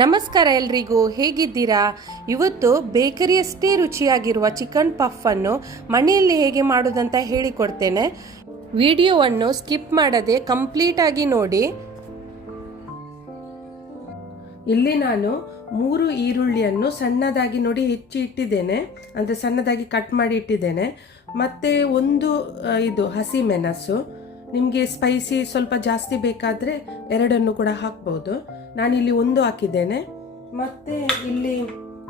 ನಮಸ್ಕಾರ ಎಲ್ರಿಗೂ, ಹೇಗಿದ್ದೀರಾ? ಇವತ್ತು ಬೇಕರಿಯಷ್ಟೇ ರುಚಿಯಾಗಿರುವ ಚಿಕನ್ ಪಫನ್ನು ಮನೆಯಲ್ಲಿ ಹೇಗೆ ಮಾಡೋದಂತ ಹೇಳಿಕೊಡ್ತೇನೆ. ವಿಡಿಯೋವನ್ನು ಸ್ಕಿಪ್ ಮಾಡದೆ ಕಂಪ್ಲೀಟ್ ಆಗಿ ನೋಡಿ. ಇಲ್ಲಿ ನಾನು ಮೂರು ಈರುಳ್ಳಿಯನ್ನು ಸಣ್ಣದಾಗಿ ನೋಡಿ ಹೆಚ್ಚಿ ಇಟ್ಟಿದ್ದೇನೆ. ಅಂದರೆ ಸಣ್ಣದಾಗಿ ಕಟ್ ಮಾಡಿ ಇಟ್ಟಿದ್ದೇನೆ. ಮತ್ತೆ ಒಂದು ಇದು ಹಸಿ ಮೆಣಸು ನಿಮಗೆ ಸ್ಪೈಸಿ ಸ್ವಲ್ಪ ಜಾಸ್ತಿ ಬೇಕಾದರೆ ಎರಡನ್ನು ಕೂಡ ಹಾಕ್ಬೋದು. ನಾನಿಲ್ಲಿ ಒಂದು ಹಾಕಿದ್ದೇನೆ. ಮತ್ತೆ ಇಲ್ಲಿ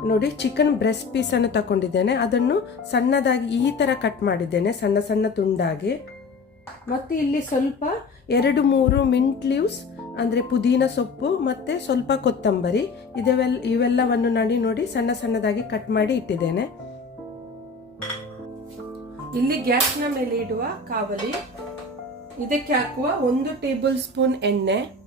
ನೋಡಿ ಚಿಕನ್ ಬ್ರೆಸ್ಟ್ ಪೀಸನ್ನು ತಗೊಂಡಿದ್ದೇನೆ ಅದನ್ನು ಸಣ್ಣದಾಗಿ ಈ ಥರ ಕಟ್ ಮಾಡಿದ್ದೇನೆ, ಸಣ್ಣ ಸಣ್ಣ ತುಂಡಾಗಿ. ಮತ್ತೆ ಇಲ್ಲಿ ಸ್ವಲ್ಪ ಎರಡು ಮೂರು ಮಿಂಟ್ ಲೀವ್ಸ್ ಅಂದರೆ ಪುದೀನ ಸೊಪ್ಪು, ಮತ್ತೆ ಸ್ವಲ್ಪ ಕೊತ್ತಂಬರಿ ಇದೆಲ್ಲ ಇವೆಲ್ಲವನ್ನು ನಾನು ನೋಡಿ ಸಣ್ಣ ಸಣ್ಣದಾಗಿ ಕಟ್ ಮಾಡಿ ಇಟ್ಟಿದ್ದೇನೆ. ಇಲ್ಲಿ ಗ್ಯಾಸ್ನ ಮೇಲೆ ಇಡುವ ಕಾವಲಿ. ಇದಕ್ಕೆ ಹಾಕುವ ಒಂದು ಟೇಬಲ್ ಸ್ಪೂನ್ ಎಣ್ಣೆ.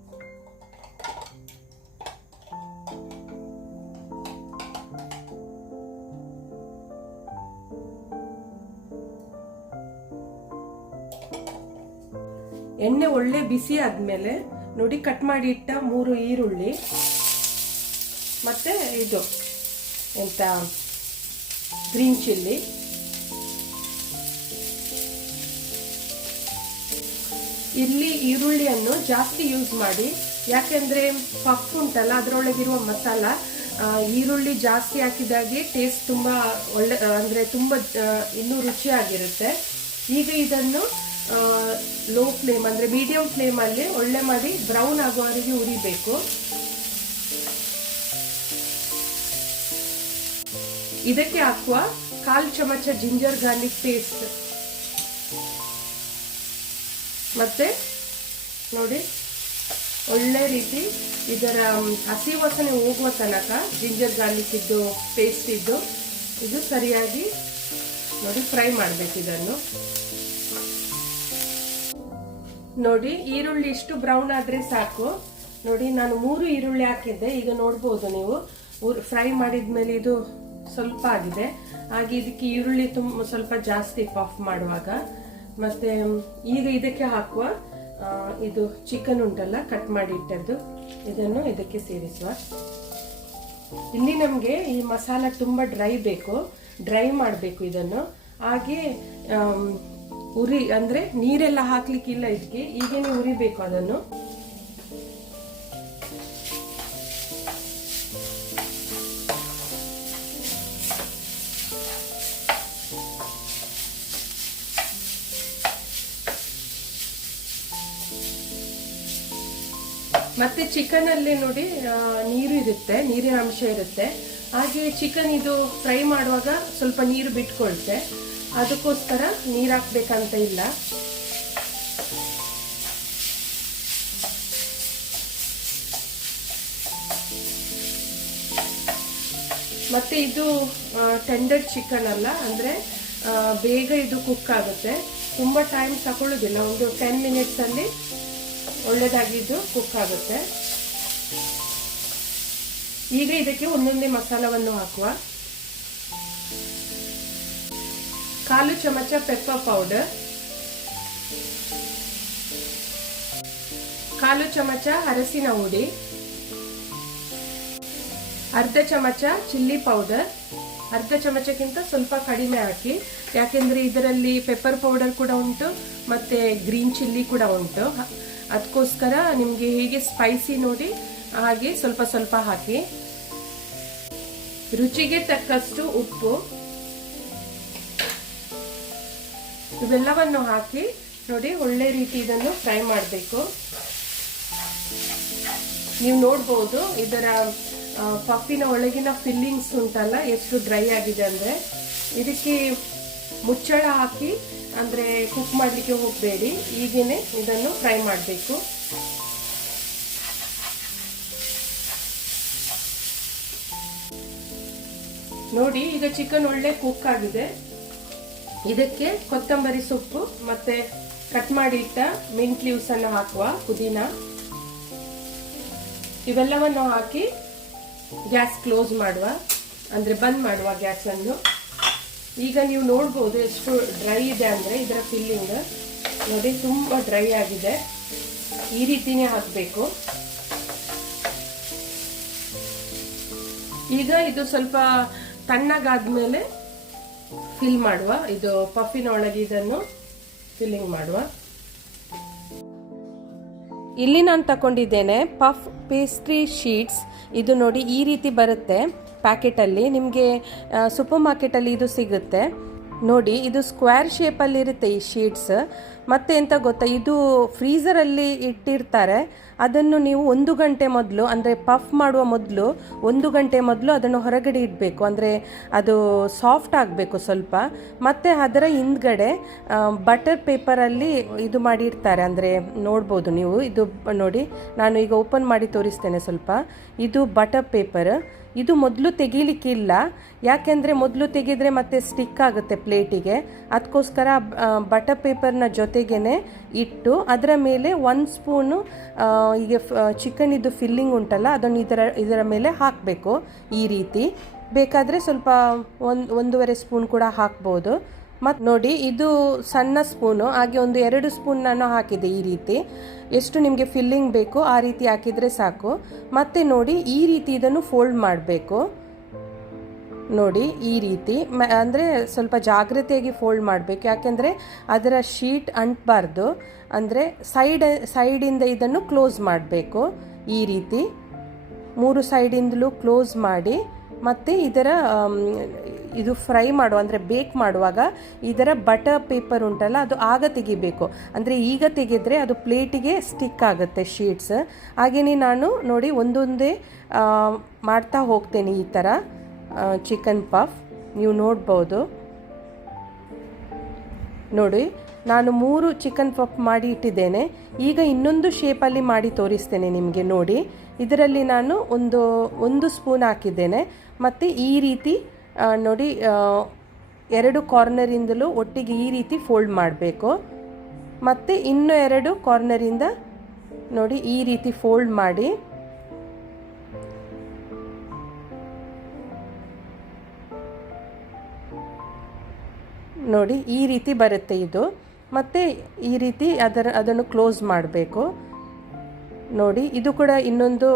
ಒಳ್ಳೆ ಬಿಸಿ ಆದ್ಮೇಲೆ ನೋಡಿ ಕಟ್ ಮಾಡಿ ಇಟ್ಟ ಮೂರು ಈರುಳ್ಳಿ, ಮತ್ತೆ ಇದು ಎಂತ ಗ್ರೀನ್ ಚಿಲ್ಲಿ ಇಲ್ಲಿ ಈರುಳ್ಳಿಯನ್ನು ಜಾಸ್ತಿ ಯೂಸ್ ಮಾಡಿ, ಯಾಕೆಂದ್ರೆ ಪಫ್ ಉಂಟಲ್ಲ, ಅದರೊಳಗಿರುವ ಮಸಾಲ ಈರುಳ್ಳಿ ಜಾಸ್ತಿ ಹಾಕಿದಾಗೆ ಟೇಸ್ಟ್ ತುಂಬಾ ಒಳ್ಳೆ, ಅಂದ್ರೆ ತುಂಬಾ ಇನ್ನೂ ರುಚಿಯಾಗಿರುತ್ತೆ. ಈಗ ಇದನ್ನು ಲೋ ಫ್ಲೇಮ್ ಅಂದ್ರೆ ಮೀಡಿಯಂ ಫ್ಲೇಮ್ ಅಲ್ಲಿ ಒಳ್ಳೆ ಮಾಡಿ ಬ್ರೌನ್ ಆಗುವವರೆಗೆ ಉರಿಬೇಕು. ಇದಕ್ಕೆ ಹಾಕುವ ಕಾಲು ಚಮಚ ಜಿಂಜರ್ ಗಾರ್ಲಿಕ್ ಪೇಸ್ಟ್ ಮತ್ತೆ ನೋಡಿ, ಒಳ್ಳೆ ರೀತಿ ಇದರ ಹಸಿ ವಾಸನೆ ಹೋಗುವ ತನಕ ಜಿಂಜರ್ ಗಾರ್ಲಿಕ್ ಇದ್ದು ಪೇಸ್ಟ್ ಇದ್ದು, ಇದು ಸರಿಯಾಗಿ ನೋಡಿ ಫ್ರೈ ಮಾಡಬೇಕು ಇದನ್ನು. ನೋಡಿ, ಈರುಳ್ಳಿ ಇಷ್ಟು ಬ್ರೌನ್ ಆದ್ರೆ ಸಾಕು. ನೋಡಿ, ನಾನು ಮೂರು ಈರುಳ್ಳಿ ಹಾಕಿದ್ದೆ. ಈಗ ನೋಡ್ಬೋದು ನೀವು. ಫ್ರೈ ಮಾಡಿದ್ಮೇಲೆ ಇದು ಸ್ವಲ್ಪ ಆಗಿದೆ. ಹಾಗೆ ಇದಕ್ಕೆ ಈರುಳ್ಳಿ ತುಂಬ ಸ್ವಲ್ಪ ಜಾಸ್ತಿ ಪಫ್ ಮಾಡುವಾಗ. ಮತ್ತೆ ಈಗ ಇದಕ್ಕೆ ಹಾಕುವ ಇದು ಚಿಕನ್ ಉಂಟಲ್ಲ ಕಟ್ ಮಾಡಿ ಇಟ್ಟದ್ದು. ಇದನ್ನು ಇದಕ್ಕೆ ಸೇರಿಸುವ. ಇಲ್ಲಿ ನಮಗೆ ಈ ಮಸಾಲ ತುಂಬ ಡ್ರೈ ಬೇಕು. ಡ್ರೈ ಮಾಡಬೇಕು ಇದನ್ನು. ಹಾಗೆ ಉರಿ ಅಂದ್ರೆ ನೀರೆಲ್ಲ ಹಾಕ್ಲಿಕ್ಕಿಲ್ಲ ಇದಕ್ಕೆ ಈಗೇನೆ ಉರಿಬೇಕು ಅದನ್ನು. ಮತ್ತೆ ಚಿಕನ್ ಅಲ್ಲಿ ನೋಡಿ ನೀರು ಇರುತ್ತೆ, ನೀರಿನ ಅಂಶ ಇರುತ್ತೆ. ಹಾಗೆ ಚಿಕನ್ ಇದು ಫ್ರೈ ಮಾಡುವಾಗ ಸ್ವಲ್ಪ ನೀರು ಬಿಟ್ಕೊಳ್ತೆ. ಅದಕ್ಕೋಸ್ಕರ ನೀರು ಹಾಕ್ಬೇಕಂತ ಇಲ್ಲ. ಮತ್ತೆ ಇದು ಟೆಂಡರ್ ಚಿಕನ್ ಅಲ್ಲ, ಅಂದ್ರೆ ಬೇಗ ಇದು ಕುಕ್ ಆಗುತ್ತೆ. ತುಂಬಾ ಟೈಮ್ ತಗೊಳ್ಳೋದಿಲ್ಲ ಒಂದು ಟೆನ್ ಮಿನಿಟ್ಸ್ ಅಲ್ಲಿ ಒಳ್ಳೆದಾಗಿದ್ದು ಕುಕ್ ಆಗುತ್ತೆ. ಈಗ ಇದಕ್ಕೆ ಒಂದೊಂದೇ ಮಸಾಲವನ್ನು ಹಾಕುವ. ಕಾಲು ಚಮಚ ಪೆಪ್ಪರ್ ಪೌಡರ್ ಕಾಲು ಚಮಚ ಅರಸಿನ ಹುಡಿ. ಅರ್ಧ ಚಮಚ ಚಿಲ್ಲಿ ಪೌಡರ್ ಅರ್ಧ ಚಮಚಕ್ಕಿಂತ ಸ್ವಲ್ಪ ಕಡಿಮೆ ಹಾಕಿ. ಯಾಕೆಂದ್ರೆ ಇದರಲ್ಲಿ ಪೆಪ್ಪರ್ ಪೌಡರ್ ಕೂಡ ಉಂಟು, ಮತ್ತೆ ಗ್ರೀನ್ ಚಿಲ್ಲಿ ಕೂಡ ಉಂಟು. ಅದಕ್ಕೋಸ್ಕರ ನಿಮಗೆ ಹೇಗೆ ಸ್ಪೈಸಿ ನೋಡಿ ಹಾಗೆ ಸ್ವಲ್ಪ ಸ್ವಲ್ಪ ಹಾಕಿ. ರುಚಿಗೆ ತಕ್ಕಷ್ಟು ಉಪ್ಪು. ಇವೆಲ್ಲವನ್ನು ಹಾಕಿ ನೋಡಿ ಒಳ್ಳೆ ರೀತಿ ಇದನ್ನು ಫ್ರೈ ಮಾಡಬೇಕು. ನೀವು ನೋಡ್ಬೋದು ಇದರ ಪಪ್ಪಿನ ಒಳಗಿನ ಫಿಲ್ಲಿಂಗ್ಸ್ ಉಂಟಲ್ಲ, ಎಷ್ಟು ಡ್ರೈ ಆಗಿದೆ ಅಂದರೆ. ಇದಕ್ಕೆ ಮುಚ್ಚಳ ಹಾಕಿ, ಅಂದರೆ ಕುಕ್ ಮಾಡಲಿಕ್ಕೆ ಹೋಗಬೇಡಿ. ಈಗೇನೆ ಇದನ್ನು ಫ್ರೈ ಮಾಡಬೇಕು. ನೋಡಿ, ಈಗ ಚಿಕನ್ ಒಳ್ಳೆ ಕುಕ್ ಆಗಿದೆ. ಇದಕ್ಕೆ ಕೊತ್ತಂಬರಿ ಸೊಪ್ಪು ಮತ್ತೆ ಕಟ್ ಮಾಡಿ ಇಟ್ಟ ಮಿಂಟ್ ಲೀವ್ಸ್ ಅನ್ನು ಹಾಕುವ ಪುದೀನ. ಇವೆಲ್ಲವನ್ನು ಹಾಕಿ ಗ್ಯಾಸ್ ಕ್ಲೋಸ್ ಮಾಡುವ, ಅಂದ್ರೆ ಬಂದ್ ಮಾಡುವ ಗ್ಯಾಸ್ ಅನ್ನು ಈಗ ನೀವು ನೋಡ್ಬೋದು ಎಷ್ಟು ಡ್ರೈ ಇದೆ ಅಂದ್ರೆ ಇದರ ಫಿಲ್ಲಿಂಗ್. ನೋಡಿ, ತುಂಬಾ ಡ್ರೈ ಆಗಿದೆ. ಈ ರೀತಿನೇ ಹಾಕಬೇಕು. ಈಗ ಇದು ಸ್ವಲ್ಪ ತಣ್ಣಗಾದ್ಮೇಲೆ ಫಿಲ್ ಮಾಡುವ. ಇದು ಪಫಿನ ಒಳಗೆ ಇದನ್ನು ಫಿಲ್ಲಿಂಗ್ ಮಾಡುವ. ಇಲ್ಲಿ ನಾನು ತಗೊಂಡಿದ್ದೇನೆ ಪಫ್ ಪೇಸ್ಟ್ರಿ ಶೀಟ್ಸ್ ಇದು ನೋಡಿ ಈ ರೀತಿ ಬರುತ್ತೆ ಪ್ಯಾಕೆಟಲ್ಲಿ ನಿಮಗೆ ಸೂಪರ್ ಮಾರ್ಕೆಟಲ್ಲಿ ಇದು ಸಿಗುತ್ತೆ. ನೋಡಿ, ಇದು ಸ್ಕ್ವೇರ್ ಶೇಪಲ್ಲಿರುತ್ತೆ ಈ ಶೀಟ್ಸ್ ಮತ್ತೆ ಎಂತ ಗೊತ್ತಾ? ಇದು ಫ್ರೀಸರಲ್ಲಿ ಇಟ್ಟಿರ್ತಾರೆ. ಅದನ್ನು ನೀವು ಒಂದು ಗಂಟೆ ಮೊದಲು, ಅಂದರೆ ಪಫ್ ಮಾಡುವ ಮೊದಲು, ಒಂದು ಗಂಟೆ ಮೊದಲು ಅದನ್ನು ಹೊರಗಡೆ ಇಡಬೇಕು. ಅಂದರೆ ಅದು ಸಾಫ್ಟ್ ಆಗಬೇಕು ಸ್ವಲ್ಪ. ಮತ್ತು ಅದರ ಹಿಂದ್ಗಡೆ ಬಟರ್ ಪೇಪರಲ್ಲಿ ಇದು ಮಾಡಿ ಇಡ್ತಾರೆ ಅಂದರೆ ನೋಡ್ಬೋದು ನೀವು. ಇದು ನೋಡಿ, ನಾನು ಈಗ ಓಪನ್ ಮಾಡಿ ತೋರಿಸ್ತೇನೆ ಸ್ವಲ್ಪ. ಇದು ಬಟರ್ ಪೇಪರ್. ಇದು ಮೊದಲು ತೆಗೀಲಿಕ್ಕಿಲ್ಲ. ಯಾಕೆಂದರೆ ಮೊದಲು ತೆಗೆದ್ರೆ ಮತ್ತೆ ಸ್ಟಿಕ್ ಆಗುತ್ತೆ ಪ್ಲೇಟಿಗೆ. ಅದಕ್ಕೋಸ್ಕರ ಬಟರ್ ಪೇಪರ್ನ ಜೊತೆಗೇನೆ ಇಟ್ಟು ಅದರ ಮೇಲೆ ಒಂದು ಸ್ಪೂನು ಈಗ ಚಿಕನ್ ಇದು ಫಿಲ್ಲಿಂಗ್ ಉಂಟಲ್ಲ, ಅದನ್ನು ಇದರ ಇದರ ಮೇಲೆ ಹಾಕಬೇಕು ಈ ರೀತಿ. ಬೇಕಾದರೆ ಸ್ವಲ್ಪ ಒಂದು, ಒಂದೂವರೆ ಸ್ಪೂನ್ ಕೂಡ ಹಾಕ್ಬೋದು. ಮತ್ತು ನೋಡಿ, ಇದು ಸಣ್ಣ ಸ್ಪೂನು ಹಾಗೆ ಒಂದು ಎರಡು ಸ್ಪೂನ್ ನಾನು ಹಾಕಿದೆ ಈ ರೀತಿ. ಎಷ್ಟು ನಿಮಗೆ ಫಿಲ್ಲಿಂಗ್ ಬೇಕು, ಆ ರೀತಿ ಹಾಕಿದರೆ ಸಾಕು. ಮತ್ತೆ ನೋಡಿ, ಈ ರೀತಿ ಇದನ್ನು ಫೋಲ್ಡ್ ಮಾಡಬೇಕು. ನೋಡಿ ಈ ರೀತಿ. ಮ, ಅಂದರೆ ಸ್ವಲ್ಪ ಜಾಗ್ರತೆಯಾಗಿ ಫೋಲ್ಡ್ ಮಾಡಬೇಕು. ಯಾಕೆಂದರೆ ಅದರ ಶೀಟ್ ಅಂಟಬಾರ್ದು. ಅಂದರೆ ಸೈಡ್ ಸೈಡಿಂದ ಇದನ್ನು ಕ್ಲೋಸ್ ಮಾಡಬೇಕು. ಈ ರೀತಿ. ಮೂರು ಸೈಡಿಂದಲೂ ಕ್ಲೋಸ್ ಮಾಡಿ. ಮತ್ತು ಇದರ ಇದು ಫ್ರೈ ಮಾಡುವ, ಅಂದರೆ ಬೇಕ್ ಮಾಡುವಾಗ ಇದರ ಬಟರ್ ಪೇಪರ್ ಉಂಟಲ್ಲ, ಅದು ಆಗ ತೆಗಿಬೇಕು. ಅಂದರೆ ಈಗ ತೆಗೆದರೆ ಅದು ಪ್ಲೇಟಿಗೆ ಸ್ಟಿಕ್ ಆಗುತ್ತೆ ಶೀಟ್ಸ್ ಹಾಗೆಯೇ ನಾನು ನೋಡಿ ಒಂದೊಂದೇ ಮಾಡ್ತಾ ಹೋಗ್ತೇನೆ ಈ ಥರ ಚಿಕನ್ ಪಫ್ ನೀವು ನೋಡ್ಬೋದು. ನೋಡಿ, ನಾನು ಮೂರು ಚಿಕನ್ ಪಫ್ ಮಾಡಿ ಇಟ್ಟಿದ್ದೇನೆ. ಈಗ ಇನ್ನೊಂದು ಶೇಪಲ್ಲಿ ಮಾಡಿ ತೋರಿಸ್ತೇನೆ ನಿಮಗೆ, ನೋಡಿ. ಇದರಲ್ಲಿ ನಾನು ಒಂದು ಒಂದು ಸ್ಪೂನ್ ಹಾಕಿದ್ದೇನೆ. ಮತ್ತು ಈ ರೀತಿ ನೋಡಿ ಎರಡು ಕಾರ್ನರಿಂದಲೂ ಒಟ್ಟಿಗೆ ಈ ರೀತಿ ಫೋಲ್ಡ್ ಮಾಡಬೇಕು. ಮತ್ತು ಇನ್ನೂ ಎರಡು ಕಾರ್ನರಿಂದ ನೋಡಿ, ಈ ರೀತಿ ಫೋಲ್ಡ್ ಮಾಡಿ. ನೋಡಿ, ಈ ರೀತಿ ಬರುತ್ತೆ ಇದು. ಮತ್ತು ಈ ರೀತಿ ಅದರ, ಅದನ್ನು ಕ್ಲೋಸ್ ಮಾಡಬೇಕು. ನೋಡಿ, ಇದು ಕೂಡ ಇನ್ನೊಂದು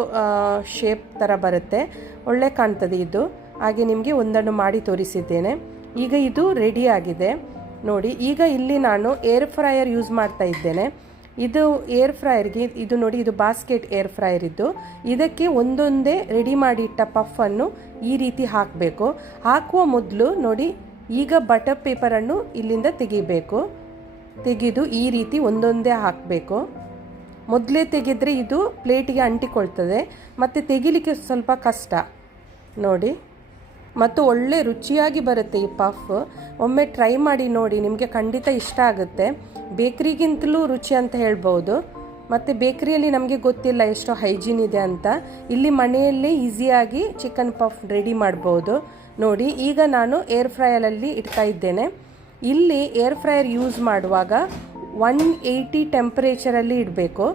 ಶೇಪ್ ಥರ ಬರುತ್ತೆ. ಒಳ್ಳೆ ಕಾಣ್ತದೆ ಇದು. ಹಾಗೆ ನಿಮಗೆ ಒಂದನ್ನು ಮಾಡಿ ತೋರಿಸಿದ್ದೇನೆ. ಈಗ ಇದು ರೆಡಿ ಆಗಿದೆ. ನೋಡಿ, ಈಗ ಇಲ್ಲಿ ನಾನು ಏರ್ ಫ್ರೈಯರ್ ಯೂಸ್ ಮಾಡ್ತಾ ಇದ್ದೇನೆ. ಇದು ಏರ್ ಫ್ರೈಯರ್ಗೆ, ಇದು ನೋಡಿ, ಇದು ಬಾಸ್ಕೆಟ್ ಏರ್ ಫ್ರೈಯರ್ ಇದ್ದು ಇದಕ್ಕೆ ಒಂದೊಂದೇ ರೆಡಿ ಮಾಡಿಟ್ಟ ಪಫನ್ನು ಈ ರೀತಿ ಹಾಕಬೇಕು. ಹಾಕುವ ಮೊದಲು ನೋಡಿ ಈಗ ಬಟರ್ ಪೇಪರನ್ನು ಇಲ್ಲಿಂದ ತೆಗಿಬೇಕು. ತೆಗೆದು ಈ ರೀತಿ ಒಂದೊಂದೇ ಹಾಕಬೇಕು. ಮೊದಲೇ ತೆಗೆದ್ರೆ ಇದು ಪ್ಲೇಟಿಗೆ ಅಂಟಿಕೊಳ್ತದೆ. ಮತ್ತು ತೆಗಿಲಿಕ್ಕೆ ಸ್ವಲ್ಪ ಕಷ್ಟ. ನೋಡಿ. ಮತ್ತು ಒಳ್ಳೆ ರುಚಿಯಾಗಿ ಬರುತ್ತೆ ಈ ಪಫ್ ಒಮ್ಮೆ ಟ್ರೈ ಮಾಡಿ ನೋಡಿ, ನಿಮಗೆ ಖಂಡಿತ ಇಷ್ಟ ಆಗುತ್ತೆ. ಬೇಕ್ರಿಗಿಂತಲೂ ರುಚಿ ಅಂತ ಹೇಳ್ಬೋದು. ಮತ್ತು ಬೇಕ್ರಿಯಲ್ಲಿ ನಮಗೆ ಗೊತ್ತಿಲ್ಲ ಎಷ್ಟು ಹೈಜೀನ್ ಇದೆ ಅಂತ. ಇಲ್ಲಿ ಮನೆಯಲ್ಲೇ ಈಸಿಯಾಗಿ ಚಿಕನ್ ಪಫ್ ರೆಡಿ ಮಾಡ್ಬೋದು. ನೋಡಿ, ಈಗ ನಾನು ಏರ್ ಫ್ರೈಯರಲ್ಲಿ ಇಡ್ತಾ ಇದ್ದೇನೆ. ಇಲ್ಲಿ ಏರ್ ಫ್ರೈಯರ್ ಯೂಸ್ ಮಾಡುವಾಗ ಒನ್ ಏಯ್ಟಿ ಟೆಂಪ್ರೇಚರಲ್ಲಿ ಇಡಬೇಕು.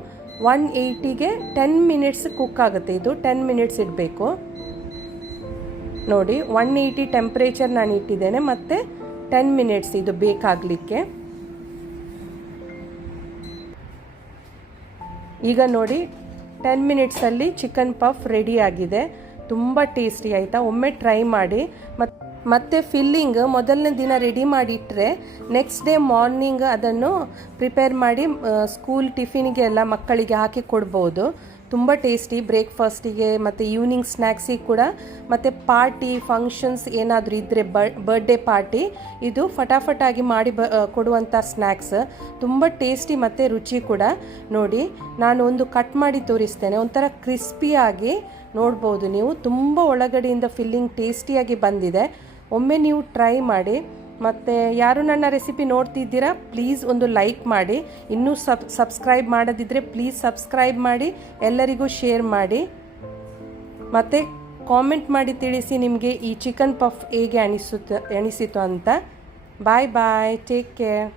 ಒನ್ ಏಯ್ಟಿಗೆ ಟೆನ್ ಮಿನಿಟ್ಸ್ ಕುಕ್ ಆಗುತ್ತೆ. ಇದು ಟೆನ್ ಮಿನಿಟ್ಸ್ ಇಡಬೇಕು. ನೋಡಿ ಒನ್ ಏಯ್ಟಿ ಟೆಂಪ್ರೇಚರ್ ನಾನು ಇಟ್ಟಿದ್ದೇನೆ. ಮತ್ತು ಟೆನ್ ಮಿನಿಟ್ಸ್ ಇದು ಬೇಕಾಗಲಿಕ್ಕೆ. ಈಗ ನೋಡಿ ಟೆನ್ ಮಿನಿಟ್ಸಲ್ಲಿ ಚಿಕನ್ ಪಫ್ ರೆಡಿ ಆಗಿದೆ. ತುಂಬ ಟೇಸ್ಟಿ ಆಯಿತಾ? ಒಮ್ಮೆ ಟ್ರೈ ಮಾಡಿ. ಮತ್ತು ಮತ್ತು ಫಿಲ್ಲಿಂಗ್ ಮೊದಲನೇ ದಿನ ರೆಡಿ ಮಾಡಿಟ್ಟರೆ ನೆಕ್ಸ್ಟ್ ಡೇ ಮಾರ್ನಿಂಗ್ ಅದನ್ನು ಪ್ರಿಪೇರ್ ಮಾಡಿ ಸ್ಕೂಲ್ ಟಿಫಿನಿಗೆ ಎಲ್ಲ ಮಕ್ಕಳಿಗೆ ಹಾಕಿ ಕೊಡ್ಬೋದು. ತುಂಬ ಟೇಸ್ಟಿ ಬ್ರೇಕ್ಫಾಸ್ಟಿಗೆ ಮತ್ತು ಈವ್ನಿಂಗ್ ಸ್ನ್ಯಾಕ್ಸಿಗೆ ಕೂಡ. ಮತ್ತು ಪಾರ್ಟಿ ಫಂಕ್ಷನ್ಸ್ ಏನಾದರೂ ಇದ್ದರೆ ಬರ್ಡೇ ಪಾರ್ಟಿ ಇದು ಫಟಾಫಟಾಗಿ ಮಾಡಿ ಬ ಕೊಡುವಂಥ ಸ್ನ್ಯಾಕ್ಸ್ ತುಂಬ ಟೇಸ್ಟಿ ಮತ್ತು ರುಚಿ ಕೂಡ. ನೋಡಿ ನಾನು ಒಂದು ಕಟ್ ಮಾಡಿ ತೋರಿಸ್ತೇನೆ. ಒಂಥರ ಕ್ರಿಸ್ಪಿಯಾಗಿ ನೋಡ್ಬೋದು ನೀವು. ತುಂಬ ಒಳಗಡೆಯಿಂದ ಫಿಲ್ಲಿಂಗ್ ಟೇಸ್ಟಿಯಾಗಿ ಬಂದಿದೆ. ಒಮ್ಮೆ ನೀವು ಟ್ರೈ ಮಾಡಿ. ಮತ್ತು ಯಾರು ನನ್ನ ರೆಸಿಪಿ ನೋಡ್ತಿದ್ದೀರಾ ಪ್ಲೀಸ್ ಒಂದು ಲೈಕ್ ಮಾಡಿ. ಇನ್ನೂ ಸಬ್ ಸಬ್ಸ್ಕ್ರೈಬ್ ಮಾಡದಿದ್ದರೆ ಪ್ಲೀಸ್ ಸಬ್ಸ್ಕ್ರೈಬ್ ಮಾಡಿ. ಎಲ್ಲರಿಗೂ ಶೇರ್ ಮಾಡಿ. ಮತ್ತು ಕಾಮೆಂಟ್ ಮಾಡಿ ತಿಳಿಸಿ ನಿಮಗೆ ಈ ಚಿಕನ್ ಪಫ್ ಹೇಗೆ ಅನಿಸುತ್ತ ಅನಿಸಿತು ಅಂತ. ಬಾಯ್ ಬಾಯ್ ಟೇಕ್ ಕೇರ್